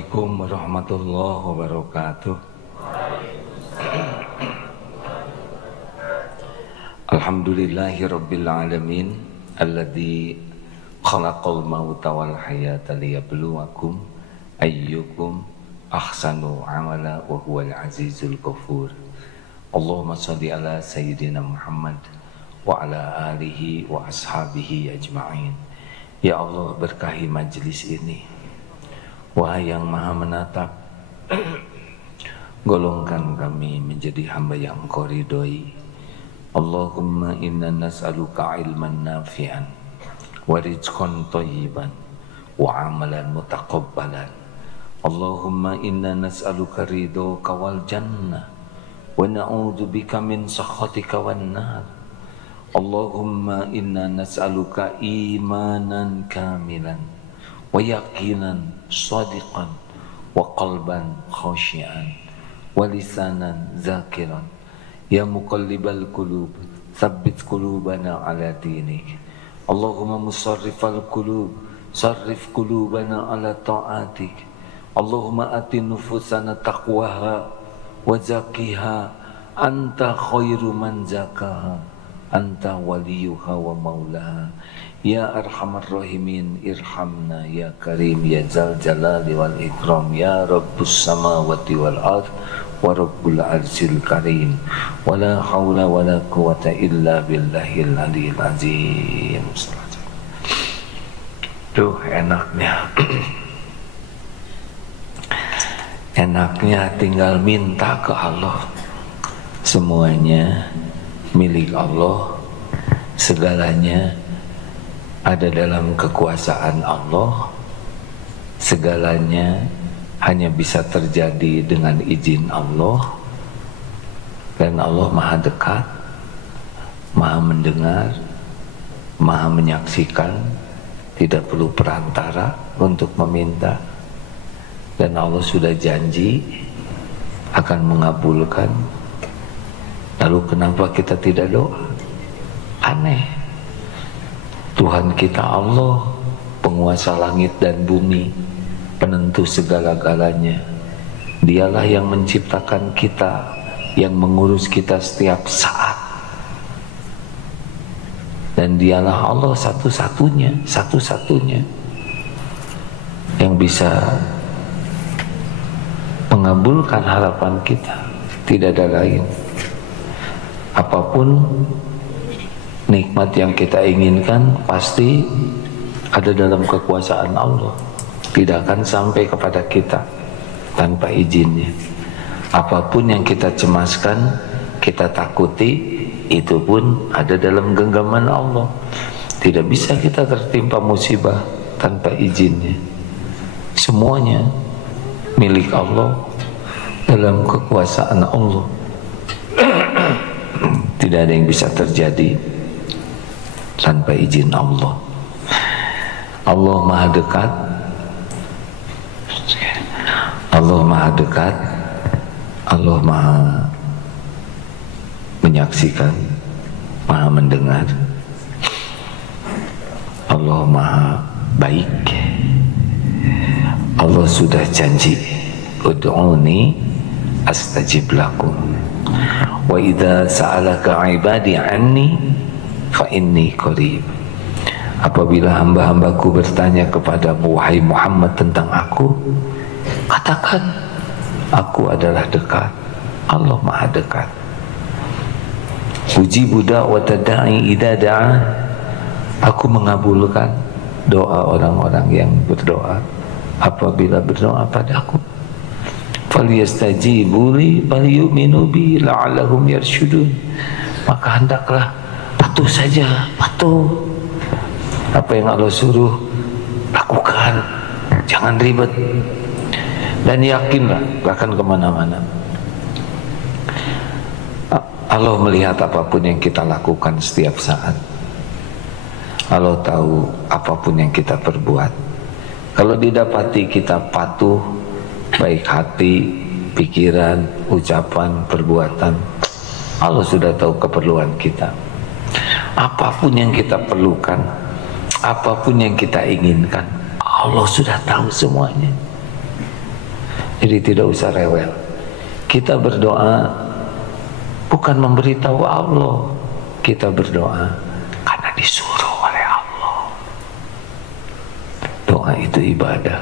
Assalamualaikum warahmatullahi wabarakatuh. Alhamdulillahi rabbil alamin alladzi khalaqal mauta wal hayata liyabluwakum ayyukum ahsanu amala wa huwal azizul ghafur. Allahumma shalli ala sayyidina Muhammad wa ala alihi wa ashabihi ajma'in. Ya Allah, berkahi majlis ini. Wahai yang maha menatap, golongkan kami menjadi hamba yang Engkau ridhoi. Allahumma inna nas'aluka ilman nafi'an wa rizqan thayyiban wa amalan mutaqabbalan. Allahumma inna nas'aluka ridhaka wal jannah wa na'udzubika min sakhatika wan nar. Allahumma inna nas'aluka imanan kamilan wa yaqinan shadiqan wa qalban khashi'an wa lisanan zakiran. Ya muqallibal qulub tsabbit qulubana ala dinik. Allahumma musarrifal qulub sarrif qulubana ala ta'atik. Allahumma ati nufusana taqwaha wa zakkiha anta khairu man zakaha anta waliyuha wa maulaha. Ya arhamar rahimin irhamna ya karim ya zal jalali wal ikram ya rabbus samawati wal ard wa rabbul arsyil karim. Wala haula wala quwata illa billahil aliyil azim. Tuh enaknya enaknya tinggal minta ke Allah. Semuanya milik Allah, segalanya ada dalam kekuasaan Allah, segalanya hanya bisa terjadi dengan izin Allah. Dan Allah maha dekat, maha mendengar, maha menyaksikan, tidak perlu perantara untuk meminta. Dan Allah sudah janji akan mengabulkan. Lalu kenapa kita tidak doa? Aneh. Tuhan kita Allah, penguasa langit dan bumi, penentu segala-galanya. Dialah yang menciptakan kita, yang mengurus kita setiap saat. Dan dialah Allah satu-satunya yang bisa mengabulkan harapan kita. Tidak ada lain. Apapun nikmat yang kita inginkan pasti ada dalam kekuasaan Allah, tidak akan sampai kepada kita tanpa izinnya. Apapun yang kita cemaskan, kita takuti, itu pun ada dalam genggaman Allah. Tidak bisa kita tertimpa musibah tanpa izinnya. Semuanya milik Allah, dalam kekuasaan Allah. Tidak ada yang bisa terjadi tanpa izin Allah. Allah maha dekat, Allah maha dekat, Allah maha menyaksikan, maha mendengar, Allah maha baik. Allah sudah janji, ud'uni astajib lakum wa idza sa'alaka ibadi anni fa inni qarib. Apabila hamba-hambaku bertanya kepadamu wahai Muhammad tentang aku, katakan aku adalah dekat. Allah maha dekat. Ujibu da'wata da'i idza da'a. Aku mengabulkan doa orang-orang yang berdoa apabila berdoa padaku. Falyastajibu li walyu'minu bi la'allahum yarsyudun. Maka hendaklah patuh saja, patuh. Apa yang Allah suruh lakukan, jangan ribet. Dan yakinlah, bahkan kemana-mana Allah melihat apapun yang kita lakukan setiap saat. Allah tahu apapun yang kita perbuat. Kalau didapati kita patuh, baik hati, pikiran, ucapan, perbuatan, Allah sudah tahu keperluan kita. Apapun yang kita perlukan, apapun yang kita inginkan, Allah sudah tahu semuanya. Jadi tidak usah rewel. Kita berdoa bukan memberitahu Allah, kita berdoa karena disuruh oleh Allah. Doa itu ibadah.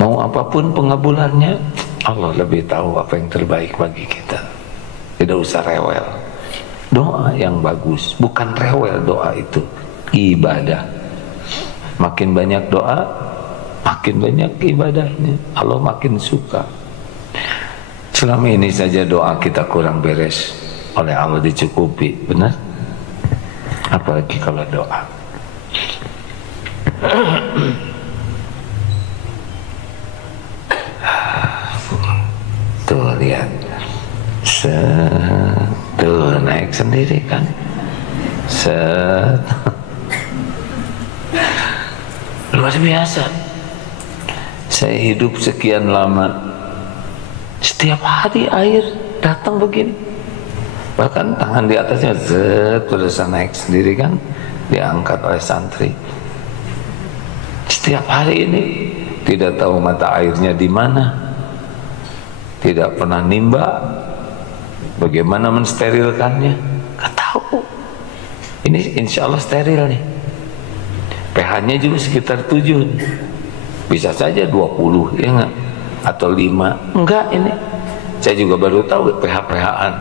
Mau apapun pengabulannya, Allah lebih tahu apa yang terbaik bagi kita. Tidak usah rewel. Doa yang bagus, bukan rewel doa itu, ibadah. Makin banyak doa, makin banyak ibadahnya. Allah makin suka. Selama ini saja doa kita kurang beres, oleh Allah dicukupi, benar? Apalagi kalau doa. Tuh lihat, tuh naik sendiri kan, luar biasa. Saya hidup sekian lama, setiap hari air datang begini, bahkan tangan di atasnya terus naik sendiri kan, diangkat oleh santri. Setiap hari ini tidak tahu mata airnya di mana, tidak pernah nimba, bagaimana mensterilkannya, nggak tahu. Ini insya Allah steril nih. pH-nya juga sekitar 7, bisa saja 20, ya enggak? Atau 5, enggak ini. Saya juga baru tahu pH-pH-an.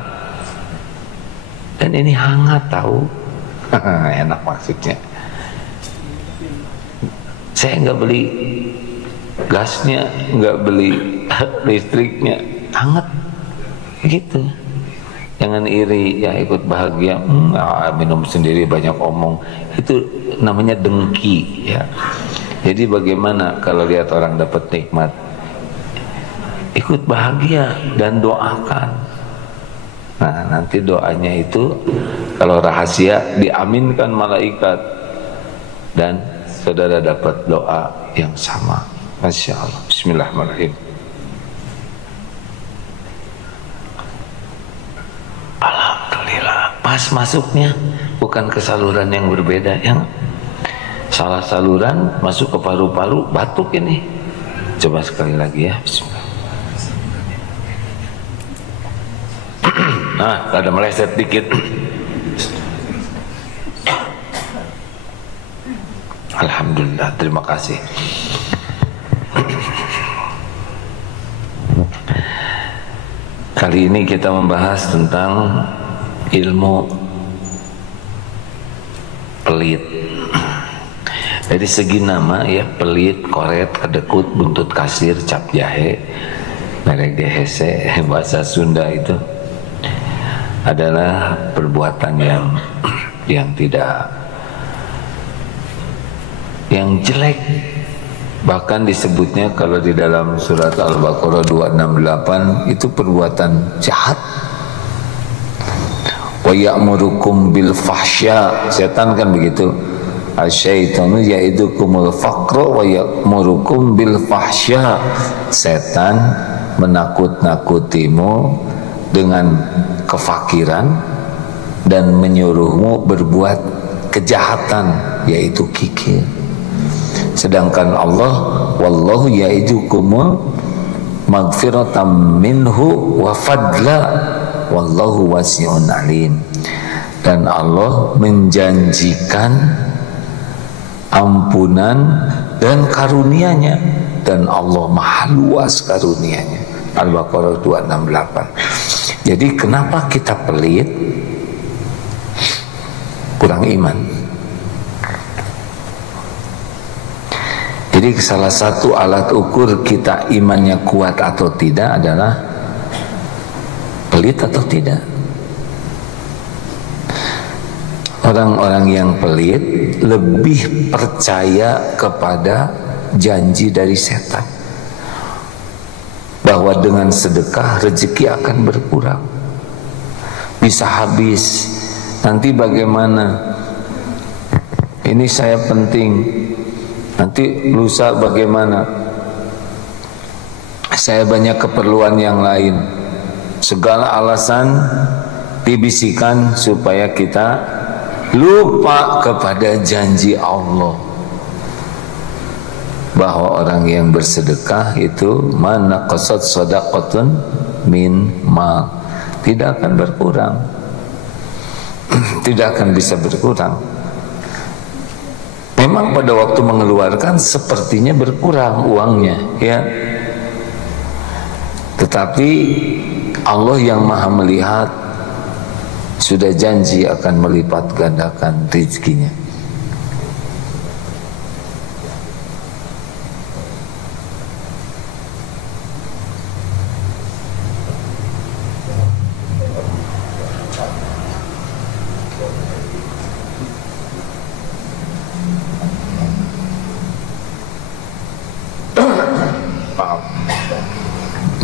Dan ini hangat tahu. Enak maksudnya. Saya enggak beli gasnya, enggak beli listriknya, hangat gitu. Jangan iri, ya ikut bahagia. Minum sendiri banyak omong, itu namanya dengki ya. Jadi bagaimana kalau lihat orang dapat nikmat, ikut bahagia dan doakan. Nah nanti doanya itu kalau rahasia diaminkan malaikat, dan saudara dapat doa yang sama. Masya Allah. Bismillahirrahmanirrahim. Alhamdulillah, pas masuknya bukan ke saluran yang berbeda, yang salah saluran masuk ke paru-paru, batuk ini. Coba sekali lagi ya. Bismillah. Nah, ada meleset dikit. Alhamdulillah, terima kasih. Kali ini kita membahas tentang ilmu pelit. Dari segi nama ya, pelit, koret, kedekut, buntut kasir, cap jahe, merek gehese, bahasa Sunda itu adalah perbuatan yang tidak, yang jelek. Bahkan disebutnya kalau di dalam surat Al-Baqarah 268 itu perbuatan jahat. Wa ya'murukum bil fahsya, setan kan begitu. Asyaitanu ya'idukumul faqra wa ya'murukum bil fahsya. Setan menakut-nakutimu dengan kefakiran dan menyuruhmu berbuat kejahatan, yaitu kikir. Sedangkan Allah, wallahu ya'idukum maghfiratan minhu wa fadla wallahu wasi'un alim. Dan Allah menjanjikan ampunan dan karunia-Nya, dan Allah maha luas karunia-Nya. Al-Baqarah 268. Jadi kenapa kita pelit? Kurang iman. Jadi salah satu alat ukur kita imannya kuat atau tidak adalah pelit atau tidak. Orang-orang yang pelit lebih percaya kepada janji dari setan, bahwa dengan sedekah rezeki akan berkurang, bisa habis, nanti bagaimana, ini saya penting, nanti lusa bagaimana, saya banyak keperluan yang lain. Segala alasan dibisikkan supaya kita lupa kepada janji Allah. bahwa orang yang bersedekah itu mana qasad shadaqatun min mal, tidak akan berkurang, tidak akan bisa berkurang. Memang pada waktu mengeluarkan sepertinya berkurang uangnya, ya. Tetapi Allah yang maha melihat sudah janji akan melipat gandakan rezekinya.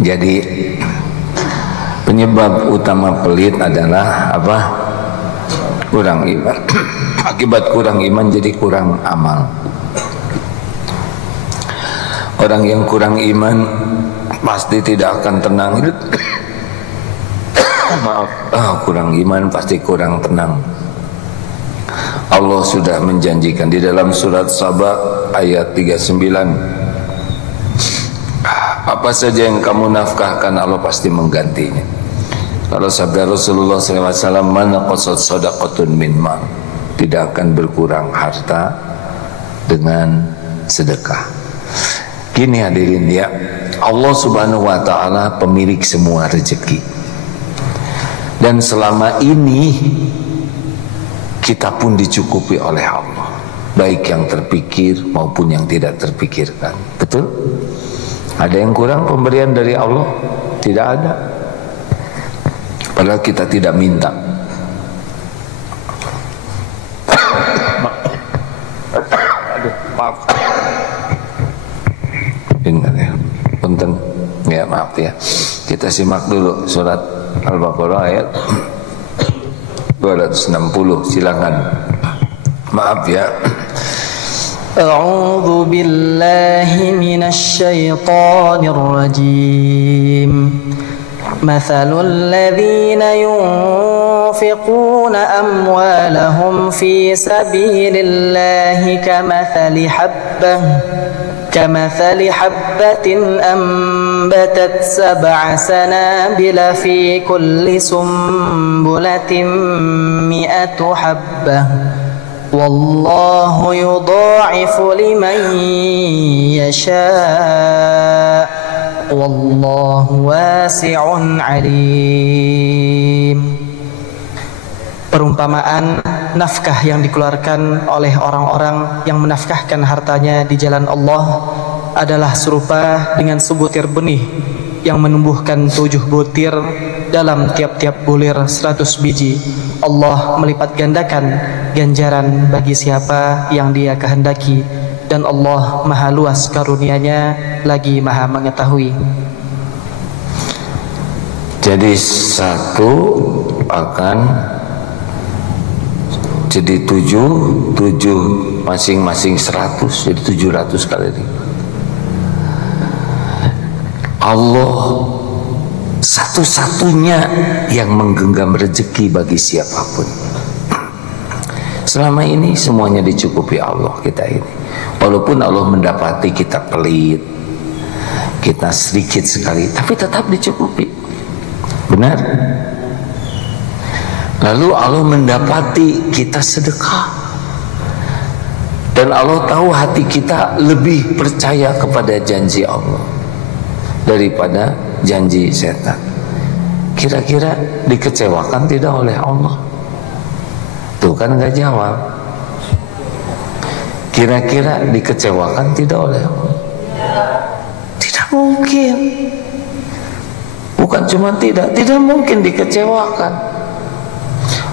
Jadi penyebab utama pelit adalah apa? Kurang iman. Akibat kurang iman jadi kurang amal. Orang yang kurang iman pasti tidak akan tenang. Maaf, kurang iman pasti kurang tenang. Allah sudah menjanjikan di dalam surat Saba ayat 39, apa saja yang kamu nafkahkan Allah pasti menggantinya. Kalau sabda Rasulullah SAW, mana qasad shadaqatun min mal, tidak akan berkurang harta dengan sedekah. Gini hadirin ya, Allah Subhanahu wa ta'ala pemilik semua rezeki. Dan selama ini kita pun dicukupi oleh Allah, baik yang terpikir maupun yang tidak terpikirkan. Betul? Ada yang kurang pemberian dari Allah? Tidak ada. Padahal kita tidak minta. Aduh, maaf. Ingat ya, punten. Ya maaf ya. Kita simak dulu surat Al-Baqarah ayat 260. Silakan. Maaf ya. أعوذ بالله من الشيطان الرجيم مثل الذين ينفقون أموالهم في سبيل الله كمثل حبة أنبتت 7 سنابل في كل سنبلة 100 حبة والله يضاعف لمن يشاء والله واسع عليم. Perumpamaan nafkah yang dikeluarkan oleh orang-orang yang menafkahkan hartanya di jalan Allah adalah serupa dengan sebutir benih yang menumbuhkan 7 butir dalam tiap-tiap bulir 100 biji. Allah melipat gandakan ganjaran bagi siapa yang Dia kehendaki, dan Allah maha luas karunia-Nya lagi maha mengetahui. Jadi satu akan jadi 7 masing-masing 100, jadi 700 kali ini. Allah satu-satunya yang menggenggam rezeki bagi siapapun. Selama ini semuanya dicukupi Allah kita ini. Walaupun Allah mendapati kita pelit, kita sedikit sekali, tapi tetap dicukupi. Benar? Lalu Allah mendapati kita sedekah, dan Allah tahu hati kita lebih percaya kepada janji Allah daripada janji setan. Kira-kira dikecewakan tidak oleh Allah? Tuh kan nggak jawab. Kira-kira dikecewakan tidak oleh Allah? Tidak mungkin. Bukan cuma tidak mungkin dikecewakan.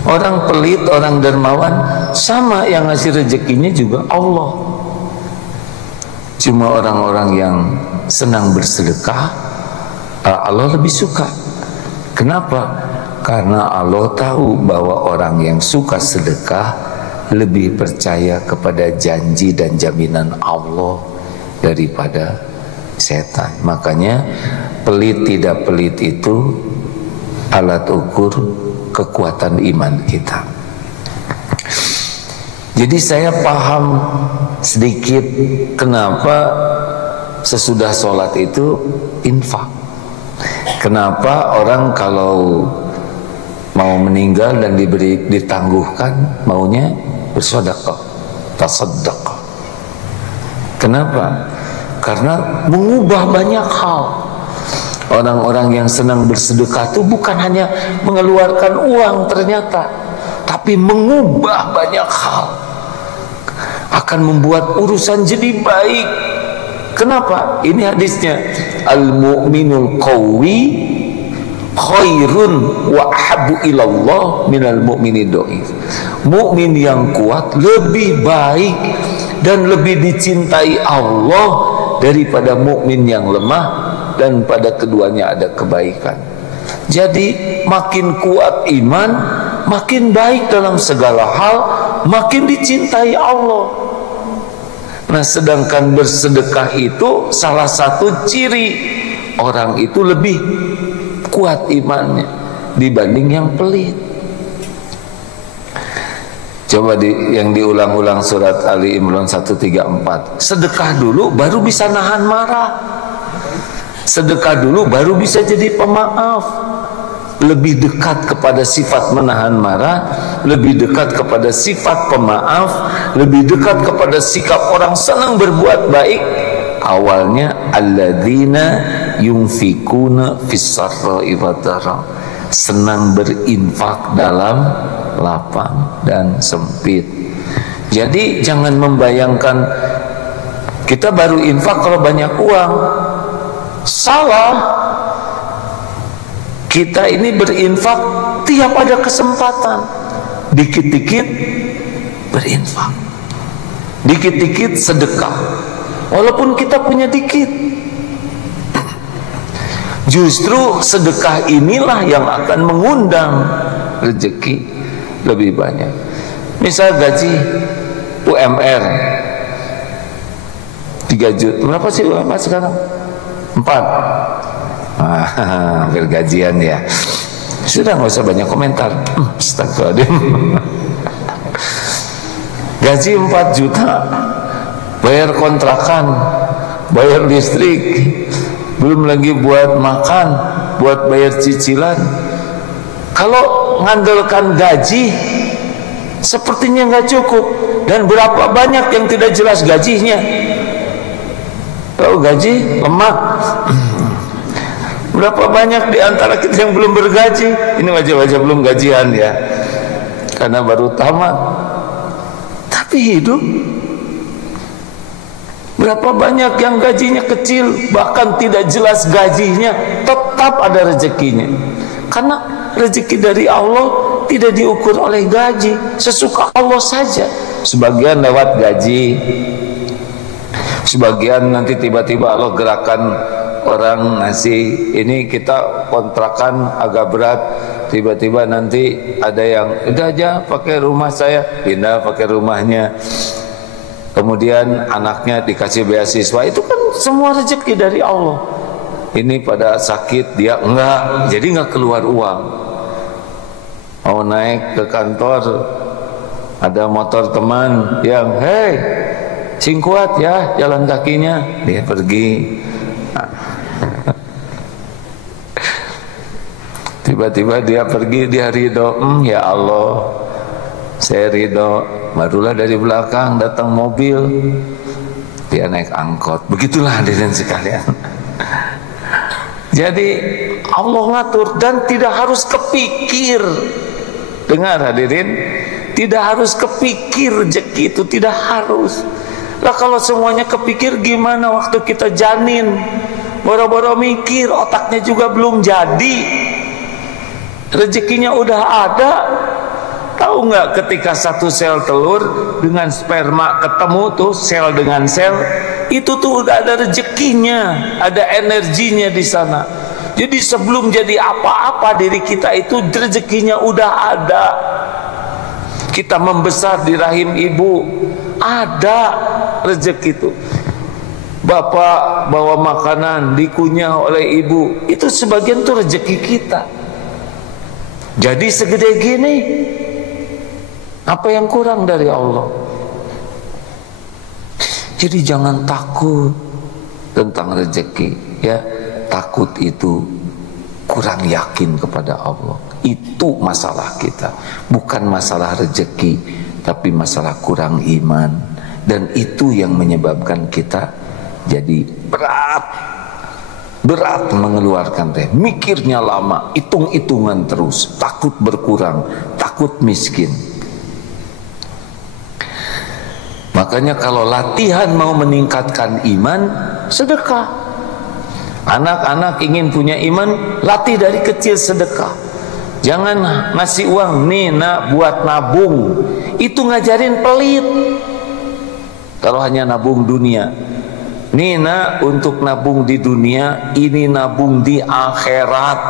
Orang pelit, orang dermawan, sama yang ngasih rezekinya juga Allah. Cuma orang-orang yang senang bersedekah, Allah lebih suka. Kenapa? Karena Allah tahu bahwa orang yang suka sedekah lebih percaya kepada janji dan jaminan Allah daripada setan. Makanya pelit tidak pelit itu alat ukur kekuatan iman kita. Jadi saya paham sedikit kenapa sesudah sholat itu infak. Kenapa orang kalau mau meninggal dan ditangguhkan maunya bersedekah, tasaddaqah. Kenapa? Karena mengubah banyak hal. Orang-orang yang senang bersedekah itu bukan hanya mengeluarkan uang ternyata, tapi mengubah banyak hal. Akan membuat urusan jadi baik. Kenapa? Ini hadisnya, al-mu'minul qawi khairun wa ahabbu ilallah minal mu'minid dhaif. Mukmin yang kuat lebih baik dan lebih dicintai Allah daripada mukmin yang lemah dan pada keduanya ada kebaikan. Jadi makin kuat iman, makin baik dalam segala hal, makin dicintai Allah. Nah, sedangkan bersedekah itu salah satu ciri orang itu lebih kuat imannya dibanding yang pelit. Coba yang diulang-ulang surat Ali Imran 134. Sedekah dulu baru bisa nahan marah. Sedekah dulu baru bisa jadi pemaaf. Lebih dekat kepada sifat menahan marah, lebih dekat kepada sifat pemaaf, lebih dekat kepada sikap orang senang berbuat baik. Awalnya alladzina yunfikuna fis-sarra'i wad-dharra, senang berinfak dalam lapang dan sempit. Jadi jangan membayangkan kita baru infak kalau banyak uang. Salah. Kita ini berinfak tiap ada kesempatan. Dikit-dikit berinfak, dikit-dikit sedekah, walaupun kita punya dikit. Justru sedekah inilah yang akan mengundang rezeki lebih banyak. Misal gaji UMR 3 juta. Berapa sih UMR sekarang? 4. Hampir gajian ya. Sudah, nggak usah banyak komentar. Astagfirullahaladzim. Gaji 4 juta, bayar kontrakan, bayar listrik, belum lagi buat makan, buat bayar cicilan. Kalau ngandalkan gaji, sepertinya nggak cukup. Dan berapa banyak yang tidak jelas gajinya? Tahu gaji lemak. Berapa banyak di antara kita yang belum bergaji? Ini wajah-wajah belum gajian ya, karena baru tamat. Tapi hidup. Berapa banyak yang gajinya kecil, bahkan tidak jelas gajinya, tetap ada rezekinya. Karena rezeki dari Allah tidak diukur oleh gaji, sesuka Allah saja. Sebagian lewat gaji, sebagian nanti tiba-tiba Allah gerakan orang ngasih. Ini kita kontrakan agak berat, tiba-tiba nanti ada yang udah aja pakai rumah saya, pindah pakai rumahnya. Kemudian anaknya dikasih beasiswa. Itu kan semua rezeki dari Allah. Ini pada sakit dia enggak, jadi enggak keluar uang. Mau naik ke kantor, ada motor teman yang hey sing kuat ya jalan kakinya, dia pergi. Tiba-tiba dia pergi, dia ridho. Ya Allah, saya ridho. Barulah dari belakang datang mobil, dia naik angkot. Begitulah hadirin sekalian. Jadi Allah ngatur dan tidak harus kepikir. Dengar hadirin, tidak harus kepikir rezeki itu, tidak harus. Lah kalau semuanya kepikir gimana waktu kita janin? Boro-boro mikir, otaknya juga belum jadi. Rezekinya udah ada. Tahu nggak ketika satu sel telur dengan sperma ketemu tuh sel dengan sel, itu tuh udah ada rezekinya, ada energinya di sana. Jadi sebelum jadi apa-apa diri kita itu rezekinya udah ada. Kita membesar di rahim ibu, ada rezeki itu. Bapak bawa makanan dikunyah oleh ibu, itu sebagian tuh rezeki kita. Jadi segede gini, apa yang kurang dari Allah? Jadi jangan takut tentang rezeki, ya. Takut itu kurang yakin kepada Allah. Itu masalah kita, bukan masalah rezeki, tapi masalah kurang iman. Dan itu yang menyebabkan kita jadi berat mengeluarkan teh, mikirnya lama, hitung-hitungan terus, takut berkurang, takut miskin. Makanya kalau latihan mau meningkatkan iman, sedekah. Anak-anak ingin punya iman, latih dari kecil sedekah. Jangan ngasih uang nih nak buat nabung, itu ngajarin pelit. Kalau hanya nabung dunia, nih nak untuk nabung di dunia, ini nabung di akhirat.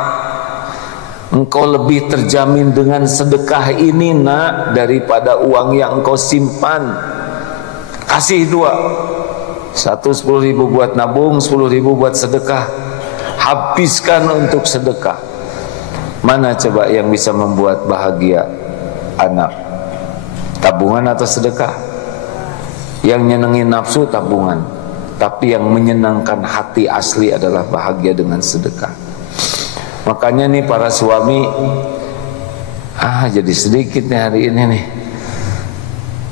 Engkau lebih terjamin dengan sedekah ini nak daripada uang yang engkau simpan. Kasih dua, satu 10.000 buat nabung, 10.000 buat sedekah. Habiskan untuk sedekah. Mana coba yang bisa membuat bahagia anak? Tabungan atau sedekah? Yang nyenengin nafsu tabungan, tapi yang menyenangkan hati asli adalah bahagia dengan sedekah. Makanya nih para suami, jadi sedikit nih hari ini nih,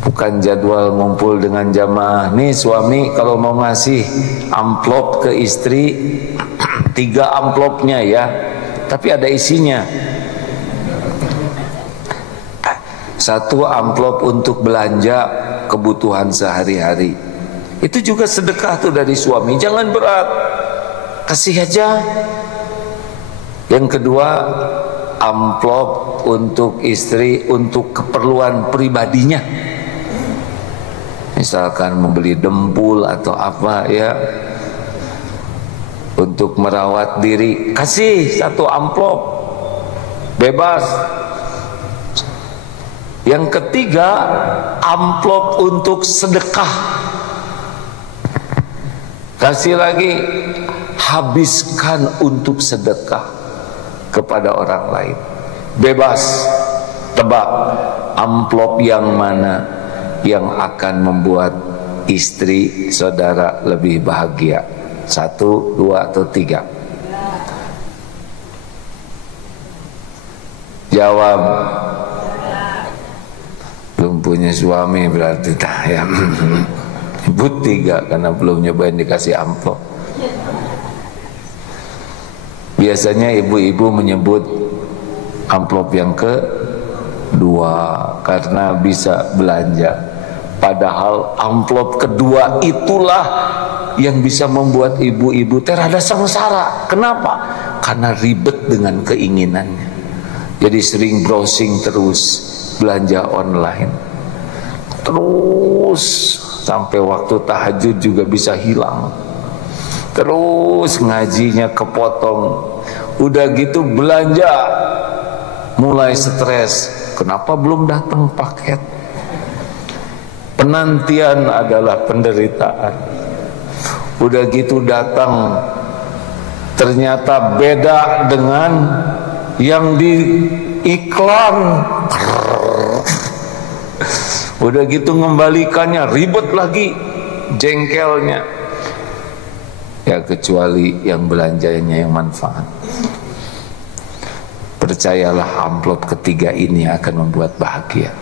bukan jadwal ngumpul dengan jamaah. Nih suami kalau mau ngasih amplop ke istri, 3 amplopnya ya, tapi ada isinya. 1 amplop untuk belanja kebutuhan sehari-hari. Itu juga sedekah tuh dari suami. Jangan berat, kasih aja. Yang kedua, amplop untuk istri untuk keperluan pribadinya. Misalkan membeli dempul atau apa ya, untuk merawat diri, kasih 1 amplop, bebas. Yang ketiga, amplop untuk sedekah. Kasih lagi, habiskan untuk sedekah kepada orang lain. Bebas, tebak amplop yang mana yang akan membuat istri saudara lebih bahagia. 1, 2, atau 3? Jawab. Belum punya suami berarti ya. Ibu 3 karena belum nyobain dikasih amplop. Biasanya ibu-ibu menyebut amplop yang kedua karena bisa belanja. Padahal amplop kedua itulah yang bisa membuat ibu-ibu terada sengsara. Kenapa? Karena ribet dengan keinginannya. Jadi sering browsing terus, belanja online terus sampai waktu tahajud juga bisa hilang. Terus ngajinya kepotong. Udah gitu belanja mulai stres. Kenapa belum datang paket? Penantian adalah penderitaan. Udah gitu datang, ternyata beda dengan yang di iklan. Udah gitu ngembalikannya ribet lagi, jengkelnya. Ya kecuali yang belanjanya yang manfaat. Percayalah, amplop ketiga ini akan membuat bahagia.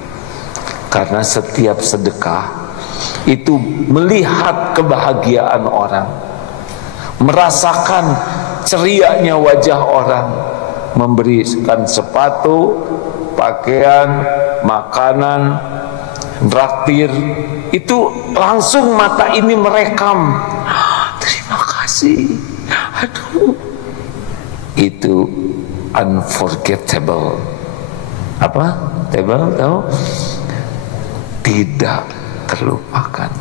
Karena setiap sedekah itu melihat kebahagiaan orang, merasakan cerianya wajah orang, memberikan sepatu, pakaian, makanan, traktir, itu langsung mata ini merekam. Terima kasih. Aduh, itu unforgettable. Apa? Table tahu? Tidak terlupakan.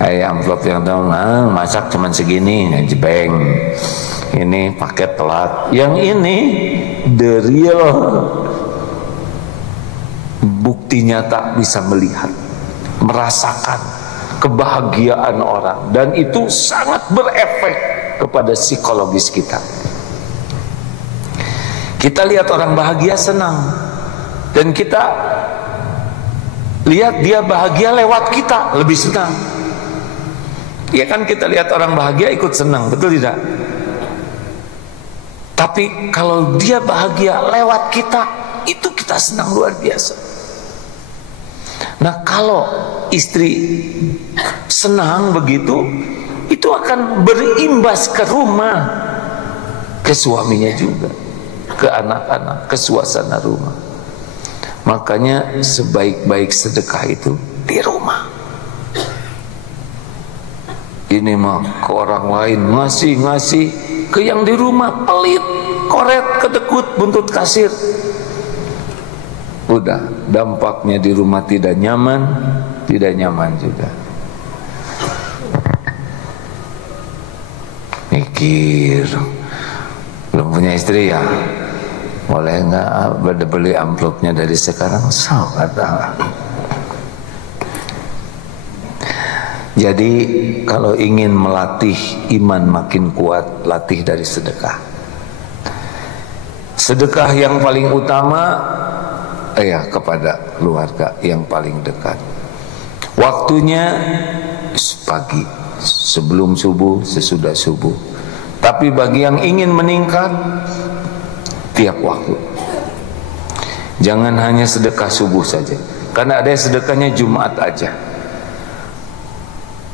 Amplop yang tahu, masak cuman segini, jebeng. Ini paket telat. Yang ini the real, bukti nyata bisa melihat, merasakan kebahagiaan orang, dan itu sangat berefek kepada psikologis kita. Kita lihat orang bahagia, senang, dan kita lihat dia bahagia lewat kita, lebih senang. Ya kan, kita lihat orang bahagia ikut senang, betul tidak? Tapi kalau dia bahagia lewat kita, itu kita senang luar biasa. Nah, kalau istri senang begitu, itu akan berimbas ke rumah, ke suaminya juga, ke anak-anak, ke suasana rumah. Makanya sebaik-baik sedekah itu di rumah. Ini mah ke orang lain ngasih, ke yang di rumah pelit, koret, kedekut, buntut kasir. Udah, dampaknya di rumah tidak nyaman juga. Mikir, belum punya istri ya, boleh nggak beli amplopnya dari sekarang? Kata. Jadi kalau ingin melatih iman makin kuat, latih dari sedekah. Sedekah yang paling utama kepada keluarga yang paling dekat. Waktunya pagi, sebelum subuh, sesudah subuh. Tapi bagi yang ingin meningkat, tiap waktu. Jangan hanya sedekah subuh saja, karena ada sedekahnya Jumat aja.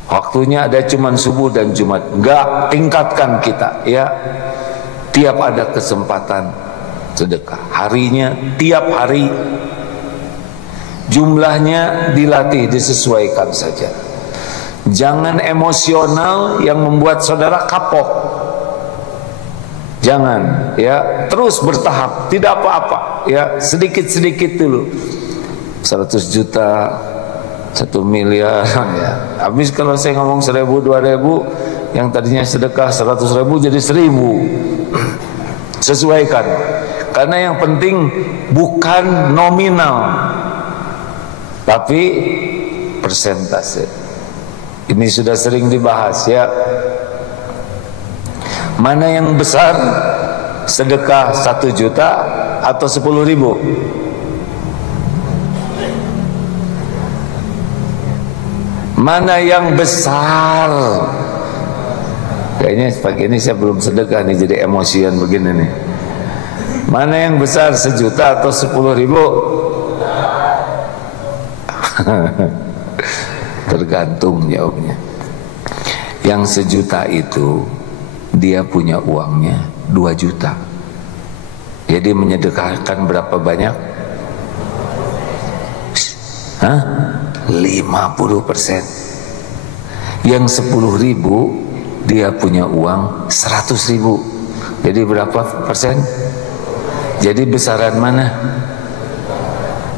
Waktunya ada cuman subuh dan Jumat. Enggak, tingkatkan kita ya. Tiap ada kesempatan sedekah, harinya, tiap hari. Jumlahnya dilatih, disesuaikan saja. Jangan emosional yang membuat saudara kapok. Jangan ya, terus bertahap, tidak apa-apa ya, sedikit-sedikit dulu. 100 juta, 1 miliar ya. Habis kalau saya ngomong 1000, 2000, yang tadinya sedekah 100.000 jadi 1000. Sesuaikan. Karena yang penting bukan nominal, tapi persentase. Ini sudah sering dibahas ya. Mana yang besar, sedekah 1 juta atau 10.000? Mana yang besar? Kayaknya pagi ini saya belum sedekah nih, jadi emosian begini nih. Mana yang besar, 1 juta atau 10.000? Tergantung jawabnya. Yang 1 juta itu dia punya uangnya 2 juta. Jadi menyedekahkan berapa banyak? 50%. Yang 10.000 dia punya uang 100.000. Jadi berapa persen? Jadi besaran mana?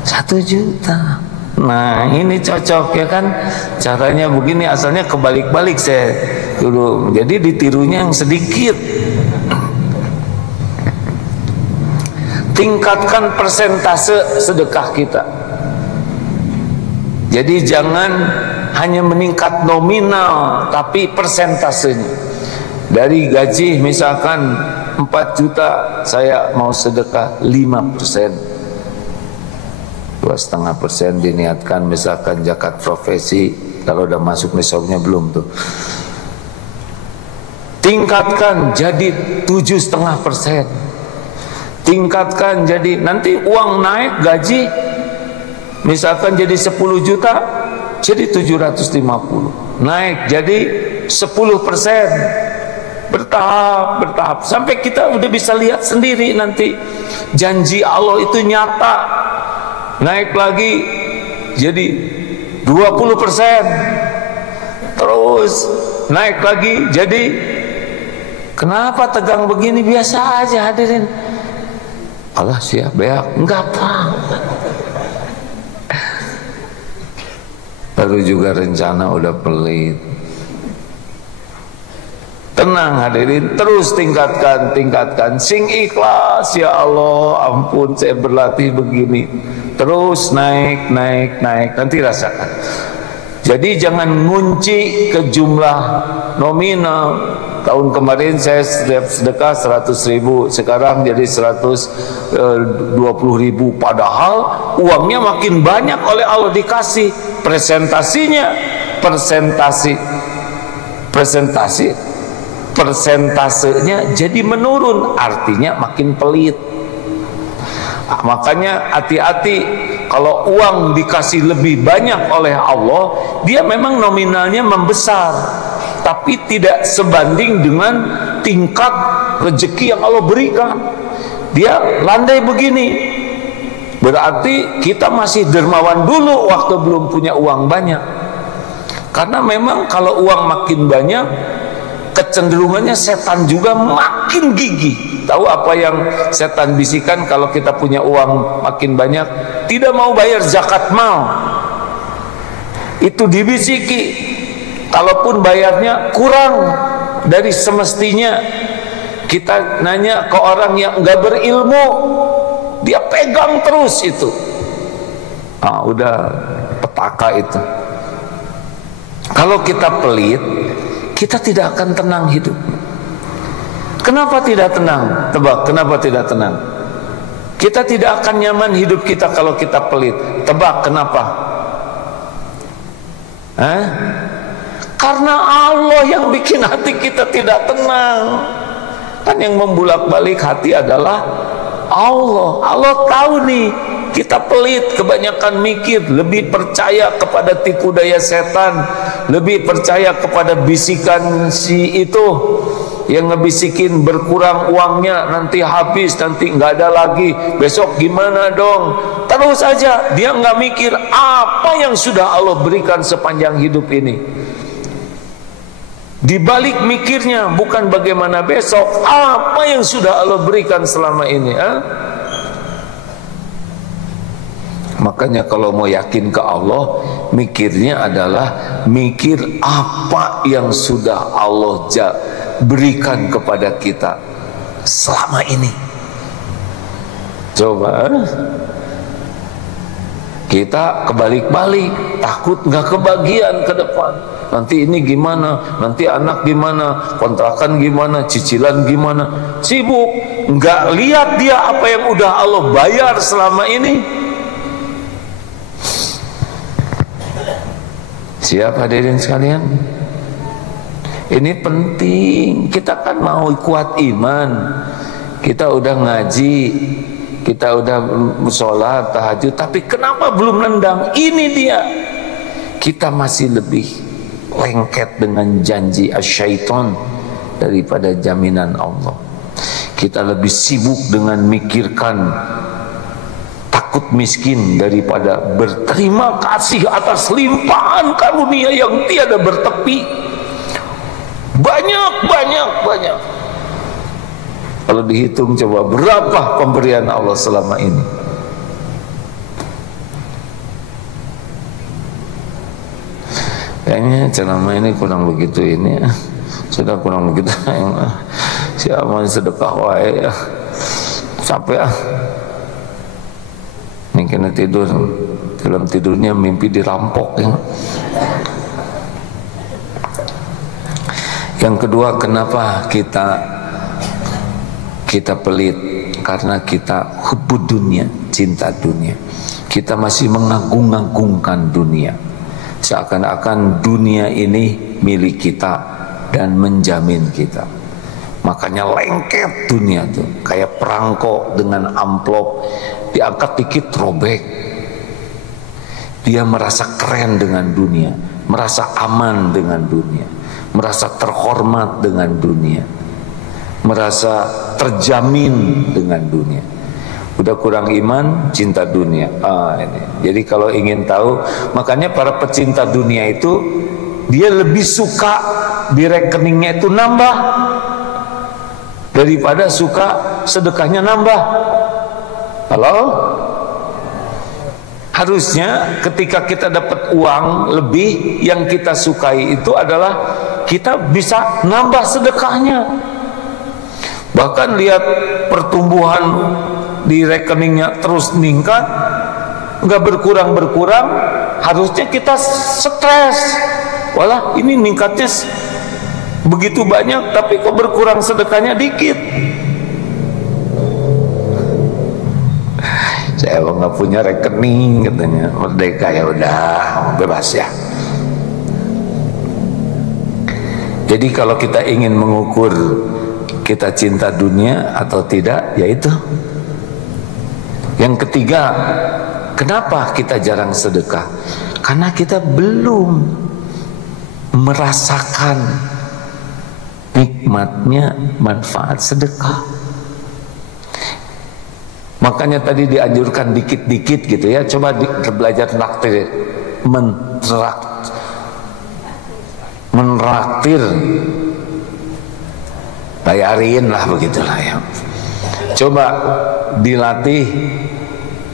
1 juta. Nah ini cocok ya kan. Caranya begini, asalnya kebalik-balik saya dulu. Jadi ditirunya yang sedikit. Tingkatkan persentase sedekah kita. Jadi jangan hanya meningkat nominal, tapi persentasenya. Dari gaji misalkan 4 juta, saya mau sedekah 5%. 2,5% diniatkan, misalkan zakat profesi. Kalau udah masuk nisabnya belum tuh. Tingkatkan jadi 7,5%. Tingkatkan jadi, nanti uang naik, gaji misalkan jadi 10 juta, jadi 750. Naik jadi 10%. Bertahap sampai kita udah bisa lihat sendiri nanti janji Allah itu nyata. Naik lagi jadi 20%, terus naik lagi jadi, kenapa tegang begini? Biasa aja hadirin. Allah siap beak, enggak apa. Baru juga rencana udah pelit. Tenang hadirin, terus tingkatkan. Sing ikhlas, ya Allah, ampun saya berlatih begini. Terus naik, nanti rasakan. Jadi jangan ngunci ke jumlah nominal, Tahun kemarin saya setiap sedekah 100.000, sekarang jadi 120.000. Padahal uangnya makin banyak oleh Allah dikasih. Persentasenya jadi menurun, artinya makin pelit. Makanya hati-hati kalau uang dikasih lebih banyak oleh Allah, dia memang nominalnya membesar, tapi tidak sebanding dengan tingkat rezeki yang Allah berikan. Dia landai begini, berarti kita masih dermawan dulu waktu belum punya uang banyak. Karena memang kalau uang makin banyak, kecenderungannya setan juga makin gigih. Tahu apa yang setan bisikan kalau kita punya uang makin banyak? Tidak mau bayar zakat mal. Itu dibisiki. Kalaupun bayarnya kurang dari semestinya, kita nanya ke orang yang enggak berilmu, dia pegang terus itu. Udah petaka itu. Kalau kita pelit, kita tidak akan tenang hidup. Kenapa tidak tenang? Tebak, kenapa tidak tenang? Kita tidak akan nyaman hidup kita kalau kita pelit. Tebak, kenapa? Karena Allah yang bikin hati kita tidak tenang. Kan yang membulak-balik hati adalah Allah. Allah tahu nih, kita pelit, kebanyakan mikir, lebih percaya kepada tipu daya setan, lebih percaya kepada bisikan si itu yang ngebisikin berkurang uangnya, nanti habis, nanti nggak ada lagi, besok gimana dong. Terus aja dia nggak mikir apa yang sudah Allah berikan sepanjang hidup ini. Di balik mikirnya bukan bagaimana besok, apa yang sudah Allah berikan selama ini. Makanya kalau mau yakin ke Allah, mikirnya adalah mikir apa yang sudah Allah berikan kepada kita selama ini. Coba kita kebalik-balik, takut nggak kebagian ke depan. Nanti ini gimana, nanti anak gimana, kontrakan gimana, cicilan gimana. Sibuk, nggak lihat dia apa yang udah Allah bayar selama ini. Siap hadirin sekalian? Ini penting. Kita kan mau kuat iman, kita udah ngaji, kita udah sholat tahajud, tapi kenapa belum nendang? Ini dia, kita masih lebih lengket dengan janji asyaiton daripada jaminan Allah. Kita lebih sibuk dengan mikirkan takut miskin daripada berterima kasih atas limpahan karunia yang tiada bertepi. Banyak. Kalau dihitung coba berapa pemberian Allah selama ini. Kayaknya ceramah ini kurang begitu ini. Sudah kurang begitu. Siapa sedekah wae ya. Capek Ini kena tidur. Dalam tidurnya mimpi dirampok ya. Yang kedua, kenapa kita pelit? Karena kita hubbud dunia, cinta dunia. Kita masih mengagung-agungkan dunia, seakan-akan dunia ini milik kita dan menjamin kita. Makanya lengket dunia tuh, kayak perangko dengan amplop, diangkat dikit robek. Dia merasa keren dengan dunia, merasa aman dengan dunia, merasa terhormat dengan dunia, merasa terjamin dengan dunia. Udah kurang iman, cinta dunia. Ini. Jadi kalau ingin tahu, makanya para pecinta dunia itu dia lebih suka di rekeningnya itu nambah daripada suka sedekahnya nambah. Halo? Harusnya ketika kita dapat uang lebih, yang kita sukai itu adalah kita bisa nambah sedekahnya. Bahkan lihat pertumbuhan di rekeningnya terus meningkat, nggak berkurang-berkurang, harusnya kita stres. Walah ini meningkatnya begitu banyak tapi kok berkurang sedekahnya dikit. Saya nggak punya rekening katanya. Merdeka ya udah bebas ya. Jadi kalau kita ingin mengukur kita cinta dunia atau tidak, yaitu yang ketiga, kenapa kita jarang sedekah? Karena kita belum merasakan nikmatnya manfaat sedekah. Makanya tadi dianjurkan dikit-dikit gitu ya. Coba belajar traktir, menraktir, bayarin lah, begitulah ya. Coba dilatih,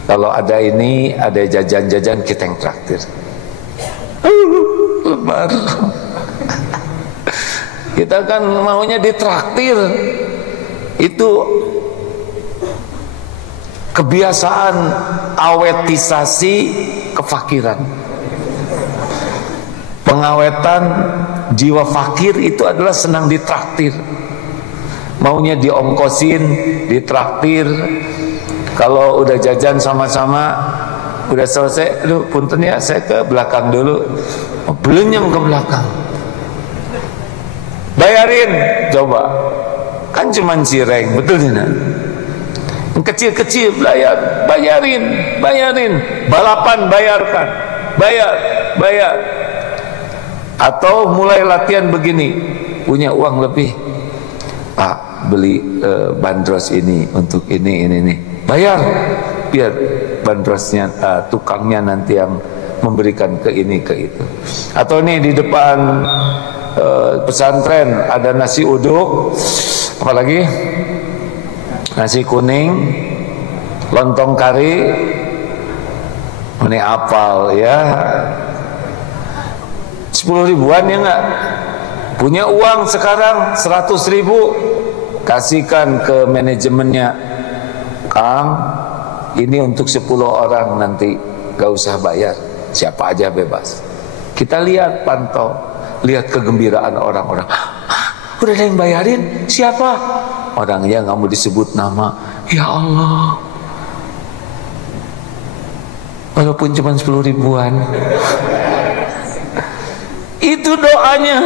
kalau ada ini, ada jajan-jajan, kita yang traktir. Lebar. Kita kan maunya ditraktir. Itu kebiasaan awetisasi kefakiran. Pengawetan jiwa fakir itu adalah senang ditraktir. Maunya diongkosin, ditraktir. Kalau udah jajan sama-sama, udah selesai, aduh punten ya, saya ke belakang dulu. Belenyem ke belakang. Bayarin, coba. Kan cuman cireng, betul tidak? Kecil-kecil bayarin. Balapan bayarkan. Bayar. Atau mulai latihan begini, punya uang lebih, Pak beli bandros ini untuk ini. Bayar, biar bandrosnya tukangnya nanti yang memberikan ke ini ke itu. Atau nih di depan pesantren ada nasi uduk, apalagi nasi kuning, lontong kari, ini apal ya, 10 ribuan ya enggak? Punya uang sekarang 100 ribu, kasihkan ke manajemennya, Kang, ini untuk 10 orang nanti, gak usah bayar, siapa aja bebas. Kita lihat, pantau, lihat kegembiraan orang-orang. Udah ada yang bayarin, siapa? Orangnya gak mau disebut nama. Ya Allah, walaupun cuma 10 ribuan, itu doanya.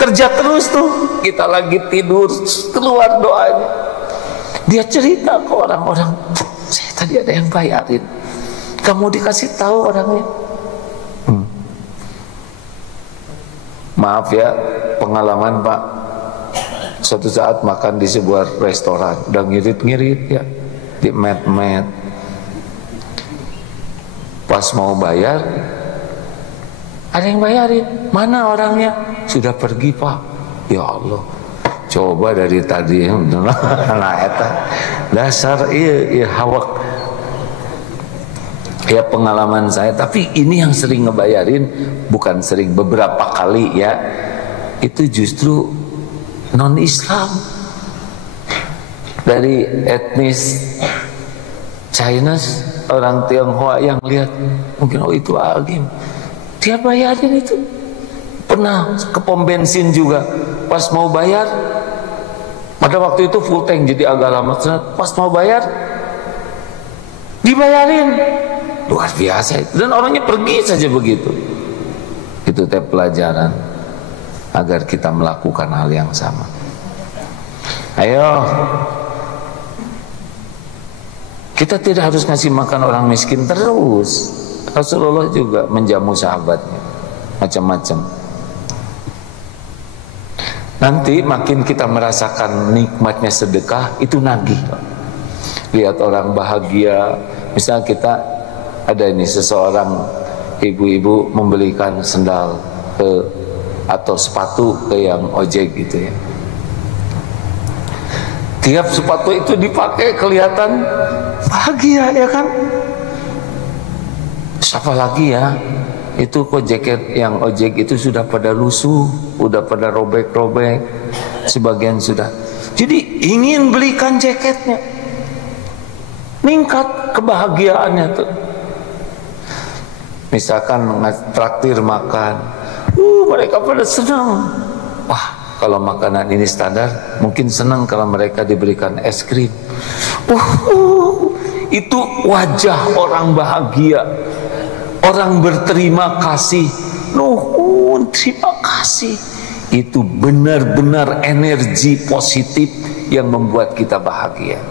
Kerja terus tuh, kita lagi tidur, keluar doanya. Dia cerita ke orang-orang, saya tadi ada yang bayarin, kamu dikasih tahu orangnya. Maaf ya, pengalaman Pak, suatu saat makan di sebuah restoran, udah ngirit-ngirit ya, di met-met. Pas mau bayar, ada yang bayarin, mana orangnya? Sudah pergi Pak. Ya Allah, coba dari tadi nah eta dasar iya hawak ya pengalaman saya. Tapi ini yang sering ngebayarin, bukan sering, beberapa kali ya, itu justru non Islam dari etnis Chinese, orang Tionghoa yang lihat mungkin oh itu agim, dia bayarin itu. Pernah ke pom bensin juga, pas mau bayar, pada waktu itu full tank jadi agak lama, pas mau bayar dibayarin, luar biasa itu. Dan orangnya pergi saja begitu. Itu teh pelajaran agar kita melakukan hal yang sama. Ayo, kita tidak harus ngasih makan orang miskin terus. Rasulullah juga menjamu sahabatnya macam-macam. Nanti makin kita merasakan nikmatnya sedekah, itu nagih. Lihat orang bahagia, misalnya kita ada ini seseorang ibu-ibu membelikan sendal atau sepatu ke yang ojek gitu ya. Tiap sepatu itu dipakai kelihatan bahagia ya kan. Siapa lagi ya? Itu kok jaket yang ojek itu sudah pada lusuh, udah pada robek-robek, sebagian sudah. Jadi ingin belikan jaketnya, meningkat kebahagiaannya tuh. Misalkan traktir makan, mereka pada senang. Wah, kalau makanan ini standar, mungkin senang kalau mereka diberikan es krim. Itu wajah orang bahagia, orang berterima kasih. Nuhun, terima kasih. Itu benar-benar energi positif yang membuat kita bahagia.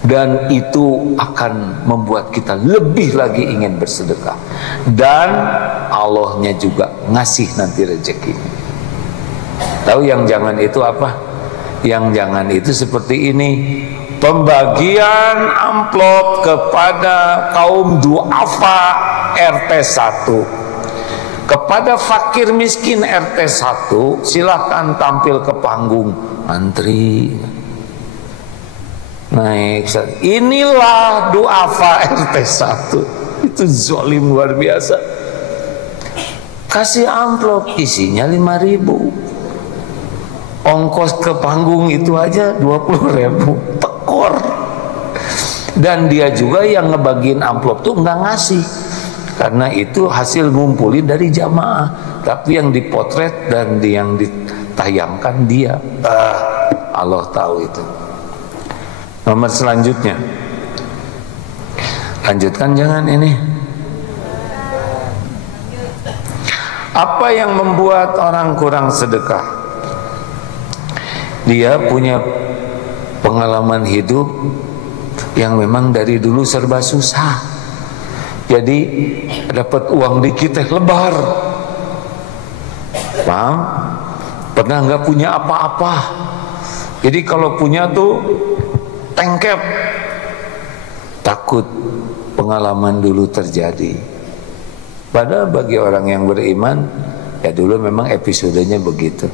Dan itu akan membuat kita lebih lagi ingin bersedekah. Dan Allahnya juga ngasih nanti rezeki. Tahu yang jangan itu apa? Yang jangan itu seperti ini. Pembagian amplop kepada kaum duafa RT 1. Kepada fakir miskin RT 1, silahkan tampil ke panggung. Antri naik. Inilah duafa RT 1. Itu zalim luar biasa. Kasih amplop, isinya 5.000. Ongkos ke panggung itu aja 20.000. Tekor. Dan dia juga yang ngebagiin amplop tuh nggak ngasih, karena itu hasil ngumpulin dari jamaah. Tapi yang dipotret dan yang ditayangkan dia. Allah tahu itu. Nomor selanjutnya, lanjutkan jangan ini. Apa yang membuat orang kurang sedekah? Dia punya pengalaman hidup yang memang dari dulu serba susah. Jadi dapat uang dikit lebar. Paham? Pernah nggak punya apa-apa. Jadi kalau punya tuh tengkep. Takut pengalaman dulu terjadi. Padahal bagi orang yang beriman, ya dulu memang episodenya begitu.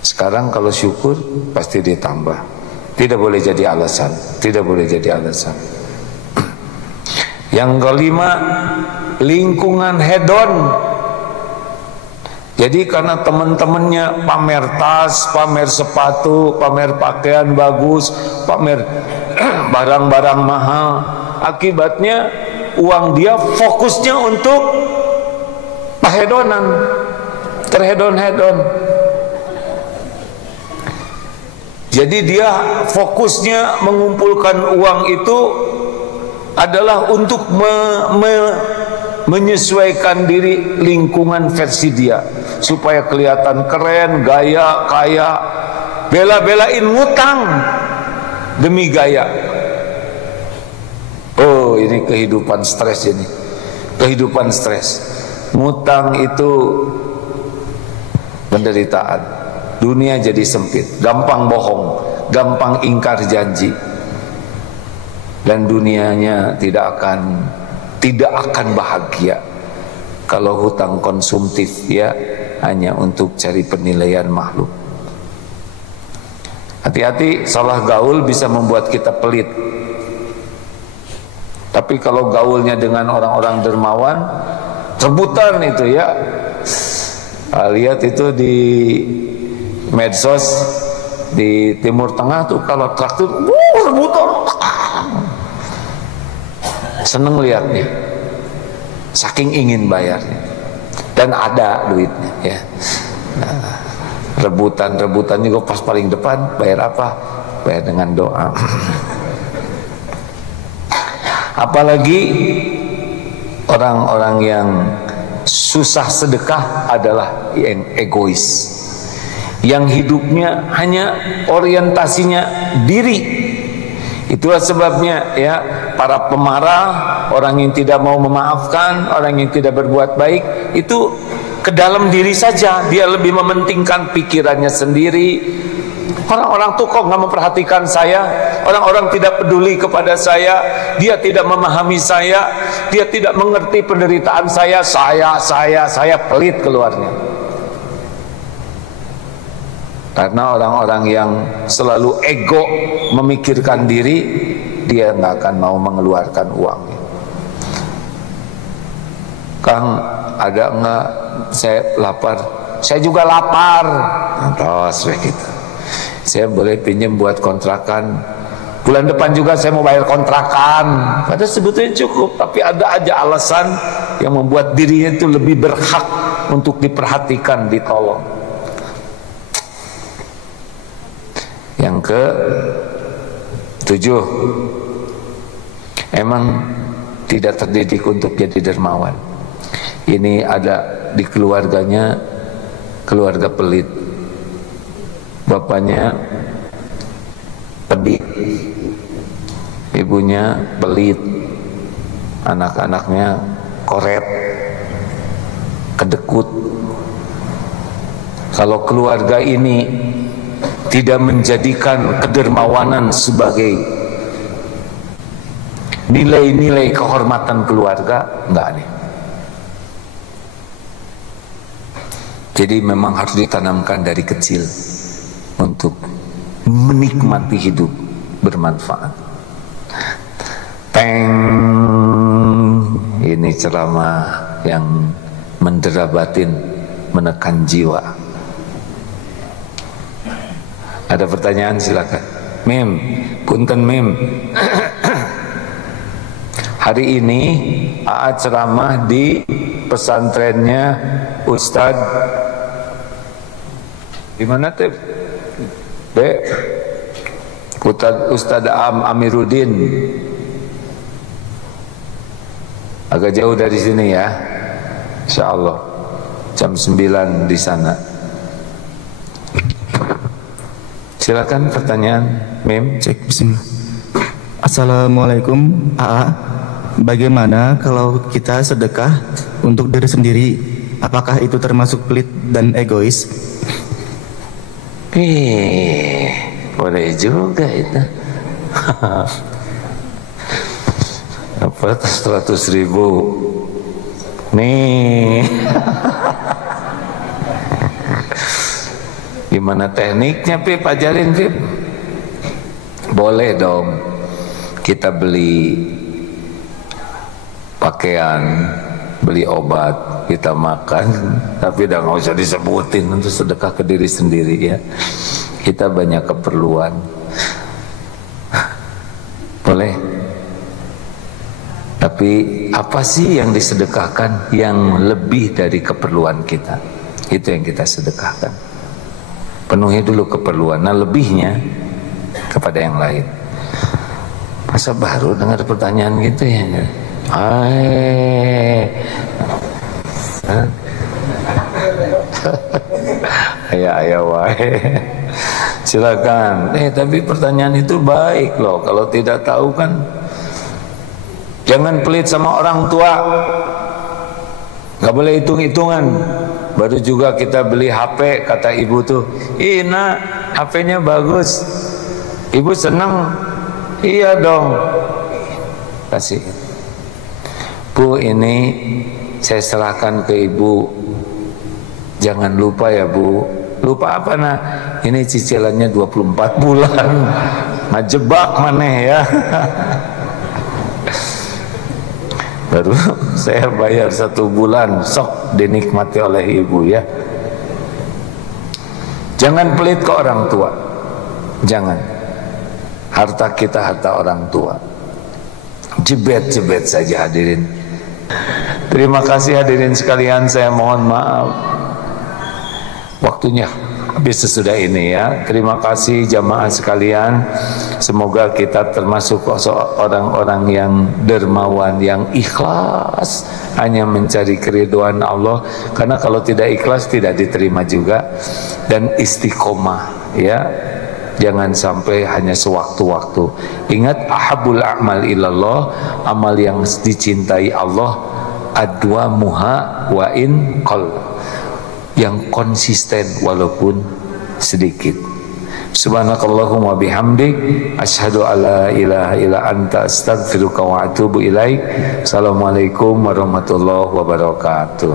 Sekarang kalau syukur pasti ditambah. Tidak boleh jadi alasan. Tidak boleh jadi alasan. Yang kelima, lingkungan hedon. Jadi karena teman-temannya pamer tas, pamer sepatu, pamer pakaian bagus, pamer barang-barang mahal, akibatnya uang dia fokusnya untuk pahedonan, terhedon-hedon. Jadi dia fokusnya mengumpulkan uang itu adalah untuk menyesuaikan diri lingkungan versi dia, supaya kelihatan keren, gaya, kaya, bela-belain ngutang demi gaya. Oh, ini kehidupan stres ini. Kehidupan stres. Ngutang itu penderitaan. Dunia jadi sempit, gampang bohong, gampang ingkar janji. Dan dunianya tidak akan bahagia kalau hutang konsumtif, ya, hanya untuk cari penilaian makhluk. Hati-hati, salah gaul bisa membuat kita pelit. Tapi kalau gaulnya dengan orang-orang dermawan, rebutan itu, ya. Lihat itu di medsos di Timur Tengah tuh, kalau traktir rebutan, seneng lihatnya, saking ingin bayarnya, dan ada duitnya, ya. Nah, rebutan juga pas paling depan, bayar apa? Bayar dengan doa. Apalagi orang-orang yang susah sedekah adalah yang egois, yang hidupnya hanya orientasinya diri. Itulah sebabnya, ya, para pemarah, orang yang tidak mau memaafkan, orang yang tidak berbuat baik, itu ke dalam diri saja. Dia lebih mementingkan pikirannya sendiri. Orang-orang tuh kok nggak memperhatikan saya, orang-orang tidak peduli kepada saya, dia tidak memahami saya, dia tidak mengerti penderitaan saya pelit keluarnya. Karena orang-orang yang selalu ego memikirkan diri, dia nggak akan mau mengeluarkan uangnya. Kang, ada nggak? Saya lapar. Saya juga lapar. Terus begitu. Saya boleh pinjam buat kontrakan. Bulan depan juga saya mau bayar kontrakan. Padahal sebetulnya cukup, tapi ada aja alasan yang membuat dirinya itu lebih berhak untuk diperhatikan, ditolong. ke 7, emang tidak terdidik untuk jadi dermawan. Ini ada di keluarganya, keluarga pelit. Bapaknya pelit, ibunya pelit, anak-anaknya koret, kedekut. Kalau keluarga ini tidak menjadikan kedermawanan sebagai nilai-nilai kehormatan keluarga, enggak nih. Jadi memang harus ditanamkan dari kecil untuk menikmati hidup bermanfaat. Teng, ini ceramah yang mendera batin, menekan jiwa. Ada pertanyaan silakan. Mim, punten Mim. Hari ini AA ceramah di pesantrennya Ustadz di mana teh? Ustadz Amiruddin. Agak jauh dari sini ya. Insyaallah jam 9 di sana. Silakan pertanyaan, Mim. Cek, bismillah. Assalamualaikum, AA. Bagaimana kalau kita sedekah untuk diri sendiri? Apakah itu termasuk pelit dan egois? Boleh juga itu. Apa 100.000? Nih. Gimana tekniknya, Pip? Ajarin, Pip. Boleh dong. Kita beli pakaian, beli obat, kita makan, tapi udah nggak usah disebutin untuk sedekah ke diri sendiri ya. Kita banyak keperluan. Boleh. Tapi apa sih yang disedekahkan yang lebih dari keperluan kita? Itu yang kita sedekahkan. Penuhi dulu keperluan, nah lebihnya kepada yang lain. Masa baru dengar pertanyaan gitu ya? Ayah wae. Silakan. Tapi pertanyaan itu baik loh. Kalau tidak tahu kan jangan pelit sama orang tua. Gak boleh hitung-hitungan. Baru juga kita beli HP, kata ibu tuh, "Nak, HP-nya bagus." Ibu senang. Iya dong. Kasih. Bu, ini saya serahkan ke ibu. Jangan lupa ya Bu. Lupa apa nak? Ini cicilannya 24 bulan. Ngejebak maneh ya. Baru saya bayar 1 bulan, sok dinikmati oleh ibu ya. Jangan pelit ke orang tua. Jangan. Harta kita harta orang tua. Jebet-jebet saja hadirin. Terima kasih hadirin sekalian, saya mohon maaf waktunya habis sesudah ini ya. Terima kasih jamaah sekalian. Semoga kita termasuk orang-orang yang dermawan, yang ikhlas hanya mencari keridhaan Allah. Karena kalau tidak ikhlas tidak diterima juga. Dan istiqomah ya. Jangan sampai hanya sewaktu-waktu. Ingat, ahabul a'mal ilallah, amal yang dicintai Allah, adwamuha wa in qall, yang konsisten walaupun sedikit. Subhanakallahumma bihamdik, asyhadu alla ilaha illa anta, astaghfiruka wa atubu ilaik. Assalamualaikum warahmatullahi wabarakatuh.